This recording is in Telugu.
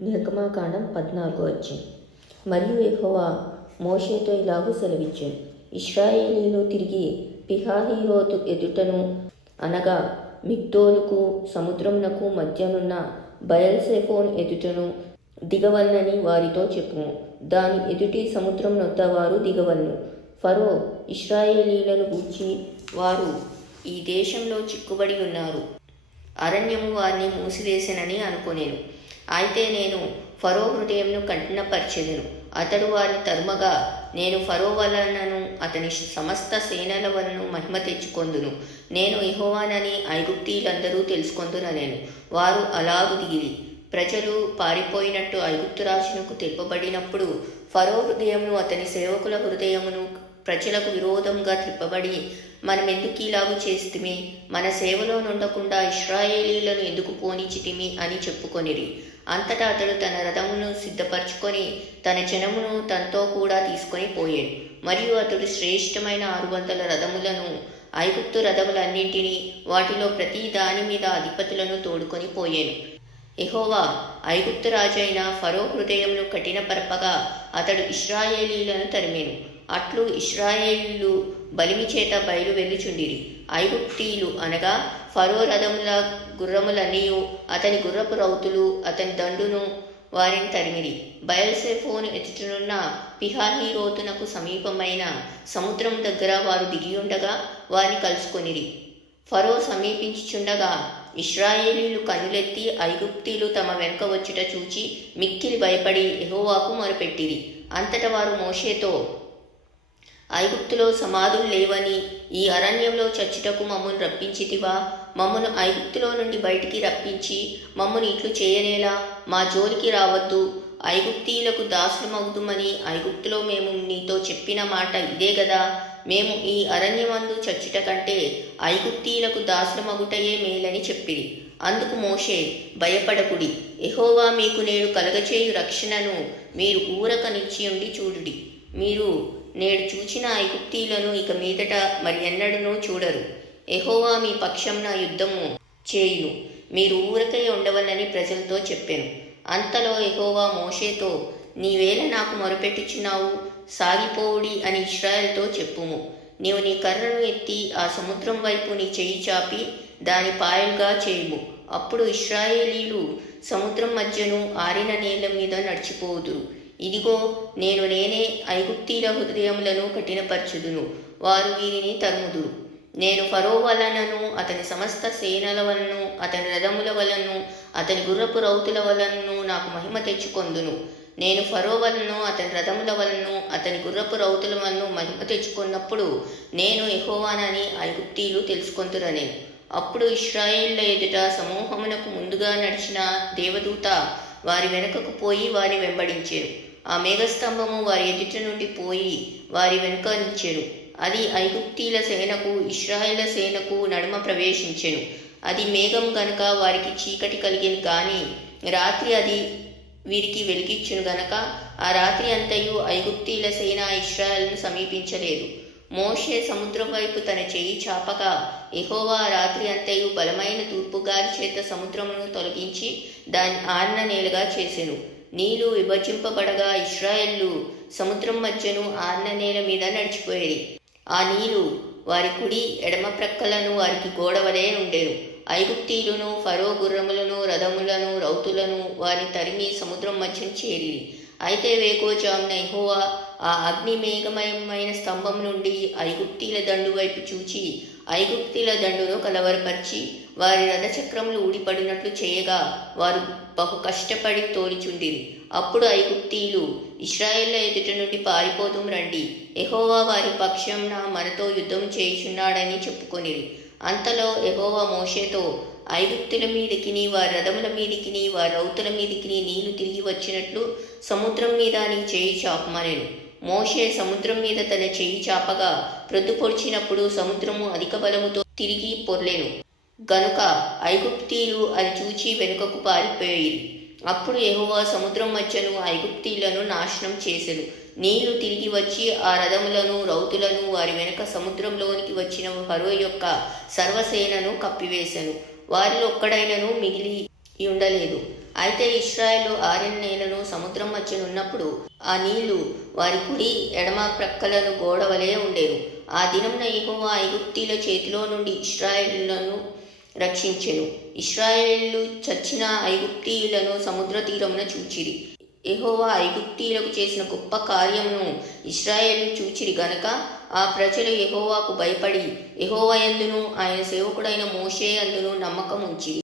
నిర్గమాకాండం పద్నాలుగు వచ్చింది మరియు యెహోవా మోషేతో ఇలాగూ సెలవిచ్చాను ఇస్రాయేలీలు తిరిగి పిహాహీరోతు ఎదుటను అనగా మిగ్దోలుకు సముద్రమునకు మధ్యనున్న బయల్సెఫోన్ ఎదుటను దిగవలనని వారితో చెప్పుము. దాని ఎదుటి సముద్రం నొద్ద వారు దిగవలను. ఫరో ఇస్రాయేలీలను గూర్చి వారు ఈ దేశంలో చిక్కుబడి ఉన్నారు. అరణ్యము వారిని మూసివేసెనని అనుకొనేను. అయితే నేను ఫరో హృదయంను కఠినపరిచెదను. అతడు వారిని తరుమగా నేను ఫరో వలనను అతని సమస్త సేనల వలను మహిమ తెచ్చుకొందును. నేను ఇహోవానని ఐగుప్తీలందరూ తెలుసుకొందునలేను వారు అలాగు దిగిరి. ప్రజలు పారిపోయినట్టు ఐగుప్తు రాజునకు తెలుపబడినప్పుడు ఫరో హృదయమును అతని సేవకుల హృదయమును ప్రజలకు విరోధంగా త్రిప్పబడి మనం ఎందుకు ఇలాగు చేస్తుమి? మన సేవలో నుండకుండా ఇస్రాయేలీలను ఎందుకు పోనిచితిమి అని చెప్పుకొనిరి. అంతటా అతడు తన రథమును సిద్ధపరచుకొని తన జనమును తనతో కూడా తీసుకొని పోయాడు. మరియు అతడు శ్రేష్టమైన ఆరు వందల రథములను ఐగుప్తు రథములన్నింటినీ వాటిలో ప్రతి దాని మీద అధిపతులను తోడుకొని పోయాను. ఎహోవా ఐగుప్తు రాజైన ఫరో హృదయమును కఠినపరపగా అతడు ఇస్రాయేలీలను తరిమేను. అట్లు ఇస్రాయేలీలు బలిమి చేత బయలు వెళ్ళుచుండిరి ఐగుప్తీలు అనగా ఫరో రథముల గుర్రములన్నీయు అతని గుర్రపు రౌతులు అతని దండును వారిని తరిమిరి. బయల్సెఫోను ఎదుటనున్న పిహాహీరోతునకు సమీపమైన సముద్రం దగ్గర వారు దిగియుండగా వారిని కలుసుకొనిరి. ఫరో సమీపించుచుండగా ఇస్రాయేలీలు కనులెత్తి ఐగుప్తీలు తమ వెనుక వచ్చుట చూచి మిక్కిలి భయపడి ఎహోవాకు మొరపెట్టిరి. అంతట వారు మోషేతో ఐగుప్తులో సమాధులు లేవని ఈ అరణ్యంలో చచ్చుటకు మమ్మను రప్పించితివా? మమ్మను ఐగుప్తులో నుండి బయటికి రప్పించి మమ్మను ఇట్లు చేయనేలా మా జోలికి రావద్దు. ఐగుప్తీయులకు దాసులమవుదుమని ఐగుప్తులో మేము నీతో చెప్పిన మాట ఇదే కదా మేము ఈ అరణ్యమందు చచ్చుట కంటే ఐగుప్తీయులకు దాసులమగుటయే మేలని చెప్పిరి. అందుకు మోషే భయపడకుడి. ఎహోవా మీకు నేడు కలగచేయు రక్షణను మీరు ఊరక నిలిచియుండి చూడుడి. మీరు నేడు చూచిన ఐగుప్తీలను ఇక మీదట మరి ఎన్నడనూ చూడరు. ఎహోవా మీ పక్షంన యుద్ధము చేయు మీరు ఊరకై ఉండవలని ప్రజలతో చెప్పాను. అంతలో ఎహోవా మోషేతో నీవేళ నాకు మొరపెట్టుచున్నావు సాగిపోవుడి అని ఇస్రాయల్తో చెప్పుము. నీవు నీ కర్రను ఎత్తి ఆ సముద్రం వైపు నీ చెయ్యి చాపి దాని పాయలుగా చేయుము. అప్పుడు ఇస్రాయేలీలు సముద్రం మధ్యను ఆరిన నీళ్ళ మీద నడిచిపోదురు. ఇదిగో నేను నేనే ఐగుప్తీల హృదయములను కఠినపరచుదును. వారు వీరిని తరుముదురు. నేను ఫరో వలనను అతని సమస్త సేనల వలను అతని రథముల వలను అతని గుర్రపు రౌతుల వలనను నాకు మహిమ తెచ్చుకొందును. నేను ఫరో వలను అతని రథముల వలను అతని గుర్రపు రౌతుల వలను మహిమ తెచ్చుకున్నప్పుడు నేను ఎహోవానని ఐగుప్తీలు తెలుసుకొందురని. అప్పుడు ఇస్రాయిళ్ళ ఎదుట సమూహమునకు ముందుగా నడిచిన దేవదూత వారి వెనుకకు పోయి వారిని వెంబడించారు ఆ మేఘస్తంభము వారి ఎదుట నుండి పోయి వారి వెనుక నిచ్చెను అది ఐగుప్తీల సేనకు ఇస్రాయిల సేనకు నడుమ ప్రవేశించెను. అది మేఘం గనుక వారికి చీకటి కలిగిన కానీ రాత్రి అది వీరికి వెలిగించును గనక ఆ రాత్రి అంతయు ఐగుప్తీల సేన ఇస్రాయల్ను సమీపించలేదు. మోషే సముద్రం వైపు తన చెయ్యి చాపగా ఎహోవా రాత్రి అంతయు బలమైన తూర్పుగారి చేత సముద్రమును తొలగించి దాన్ని ఆరిన నేలుగా చేసెను. నీళ్ళు విభజింపబడగా ఇస్రాయెల్లు సముద్రం మధ్యను ఆర్న నేల మీద నడిచిపోయేది. ఆ నీళ్ళు వారి కుడి ఎడమ ప్రక్కలను వారికి గోడవలే ఉండేను ఐగుప్తీయులను ఫరో గుర్రములను రథములను రౌతులను వారిని తరిమి సముద్రం మధ్యను చేరి అయితే వేకోజామున యెహోవా ఆ అగ్ని మేఘమయమైన స్తంభం నుండి ఐగుప్తీల దండు వైపు చూచి ఐగుప్తీల దండును కలవరపరిచి వారి రథచక్రములు ఊడిపడినట్లు చేయగా వారు బహు కష్టపడి తోలిచుండిరి. అప్పుడు ఐగుప్తీయులు ఇస్రాయేళ్ళ ఎదుట నుండి పారిపోతూ రండి. ఎహోవా వారి పక్షంన మనతో యుద్ధం చేయుచున్నాడని చెప్పుకొనిరి. అంతలో ఎహోవా మోషేతో ఐగుప్తుల మీదికిని వారి రథముల మీదికిని వారి రౌతుల మీదికిని నీళ్ళు తిరిగి వచ్చినట్లు సముద్రం మీద నీ చేయి చాపమనెను. మోషే సముద్రం మీద తన చేయి చాపగా ప్రొద్దు పొడిచినప్పుడు సముద్రము అధిక బలముతో తిరిగి పొర్లేను. గనుక ఐగుప్తీలు అది చూచి వెనుకకు పారిపోయి అప్పుడు యెహోవా సముద్రం మధ్యను ఐగుప్తీలను నాశనం చేసెను. నీళ్ళు తిరిగి వచ్చి ఆ రథములను రౌతులను వారి వెనుక సముద్రంలోనికి వచ్చిన హరో యొక్క సర్వసేనను కప్పివేశెను వారిలో ఒక్కడైనను మిగిలి ఉండలేదు. అయితే ఇస్రాయేలు ఆరిన నేలను సముద్రం మధ్యనున్నప్పుడు ఆ నీళ్ళు వారి కుడి ఎడమ ప్రక్కలను గోడవలే వలె ఆ దినమున యెహోవా ఐగుప్తీల చేతిలో నుండి ఇస్రాయేలులను రక్షించెను. ఇస్రాయేళ్ళు చచ్చిన ఐగుప్తీయులను సముద్ర తీరమున చూచిరి. ఎహోవా ఐగుప్తీయులకు చేసిన గొప్ప కార్యమును ఇస్రాయేలు చూచిరి గనక ఆ ప్రజలు ఎహోవాకు భయపడి ఎహోవా ఎందును ఆయన సేవకుడైన మోషే అందును నమ్మకం ఉంచిరి